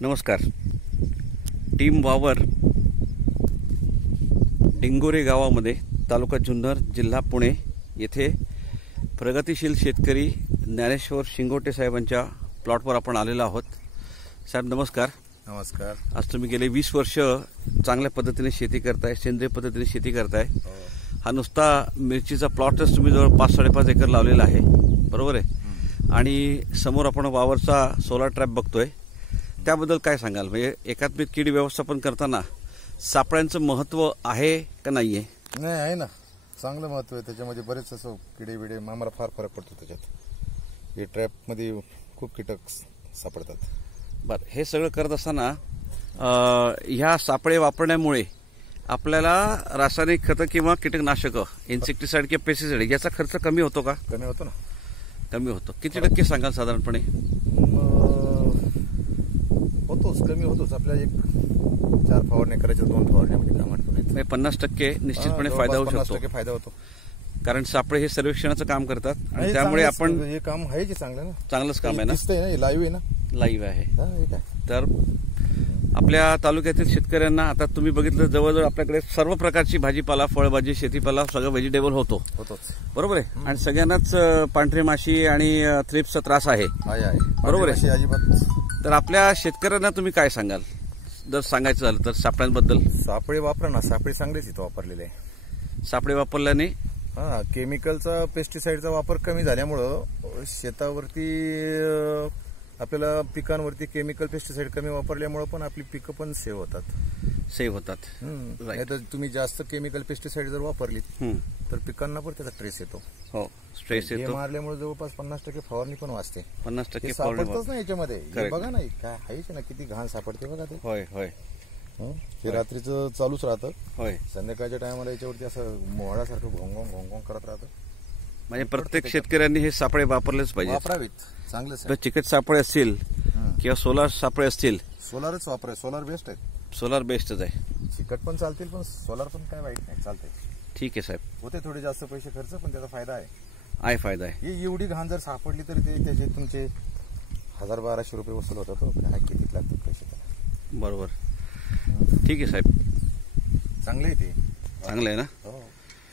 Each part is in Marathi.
नमस्कार. टीम वावर डिंगोरे गावामध्ये तालुका जुन्नर जिल्हा पुणे येथे प्रगतिशील शेतकरी ज्ञानेश्वर शिंगोटे साहेबांच्या प्लॉटवर आपण आलेलो आहोत. साहेब नमस्कार. नमस्कार. आज तुम्ही गेले 20 वर्ष चांगल्या पद्धतीने शेती करताय, सेंद्रिय पद्धतीने शेती करताय. हा नुसता मिरचीचा प्लॉटच तुम्ही जवळ 5-5.5 एकर लावलेला आहे, बरोबर आहे? आणि समोर आपण वावरचा सोलार ट्रॅप बघतोय, त्याबद्दल काय सांगाल? म्हणजे एकात्मिक कीड व्यवस्थापन करताना सापळ्यांचं महत्त्व आहे का नाही आहे? नाही, आहे ना, चांगलं महत्त्व आहे. त्याच्यामध्ये बरेच असं किडे बिडे आम्हाला फार फरक पडतो त्याच्यात. हे ट्रॅपमध्ये खूप कीटक सापडतात. बरं, हे सगळं करत असताना ह्या सापळे वापरण्यामुळे आपल्याला रासायनिक खतं किंवा कीटकनाशकं, इन्सेक्टिसाइड किंवा पेस्टिसाइड याचा खर्च कमी होतो का? कमी होतो ना. कमी होतो. किती टक्के सांगाल साधारणपणे? होतोच, कमी होतोच. आपल्याला 4 फवारण्या करायच्या, 2 फवारण्यामध्ये काम वाटतो. 50% निश्चितपणे फायदा होऊ शकतो. 50% फायदा होतो. कारण सापळे हे सर्वेक्षणाचं काम करतात आणि त्यामुळे आपण हे काम आहे की चांगलं ना, चांगलंच काम आहे ना, दिसतंय ना, लाईव्ह आहे ना, लाईव्ह आहे. हे काय तर आपल्या तालुक्यातील शेतकऱ्यांना आता तुम्ही बघितलं, जवळजवळ आपल्याकडे सर्व प्रकारची भाजीपाला, फळभाजी, शेतीपाला सगळं व्हेजिटेबल होतोच, बरोबर आहे? आणि सगळ्यांनाच पांढरी माशी आणि थ्रिप्सचा त्रास आहे, बरोबर आहे? अजिबात. तर आपल्या शेतकऱ्यांना तुम्ही काय सांगाल जर सांगायचं झालं तर सापळ्यांबद्दल? सापळे वापरा ना, सापळे चांगलेच इथं वापरलेले आहे. सापळे वापरल्याने केमिकलचा, पेस्टिसाइडचा वापर कमी झाल्यामुळं शेतावरती आपल्याला पिकांवरती केमिकल पेस्टिसाइड कमी वापरल्यामुळं पण आपली पिकं पण सेव्ह होतात. नाही तर तुम्ही जास्त केमिकल पेस्टिसाइड जर वापरली तर पिकांना पण त्याचा ट्रेस येतो. हो, स्ट्रेस येतो. मारल्यामुळे जवळपास 50% फवारणी पण वाचते. 50% सापडतच ना याच्यामध्ये. बघा ना, काय आहेच ना, किती घाण सापडते बघा ते. होय होय. हे रात्रीचं चालूच राहतं. होय, संध्याकाळच्या टायमाला याच्यावरती असं मोहळासारखं घोंगोंग घोंगोंग करत राहतं. म्हणजे प्रत्येक शेतकऱ्यांनी हे सापळे वापरलेच पाहिजे. वापरावीत, चांगलं. चिकट सापळे असतील किंवा सोलार सापळे असतील, सोलारच वापराय. सोलार बेस्ट आहे. सोलार बेस्टच आहे. चिकट पण चालतील, पण सोलार पण काय वाईट नाही, चालतंय. ठीक आहे साहेब. होते थोडे जास्त पैसे खर्च, पण त्याचा फायदा आहे. फायदा आहे. एवढी घाण जर सापडली तर ते त्याचे तुमचे 1000-1200 रुपये वसूल होतात. काय किती लागतात पैसे त्याला? बरोबर. ठीक आहे साहेब, चांगलं आहे ते. चांगलं आहे ना? हो,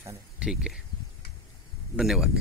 छान आहे. ठीक आहे, धन्यवाद.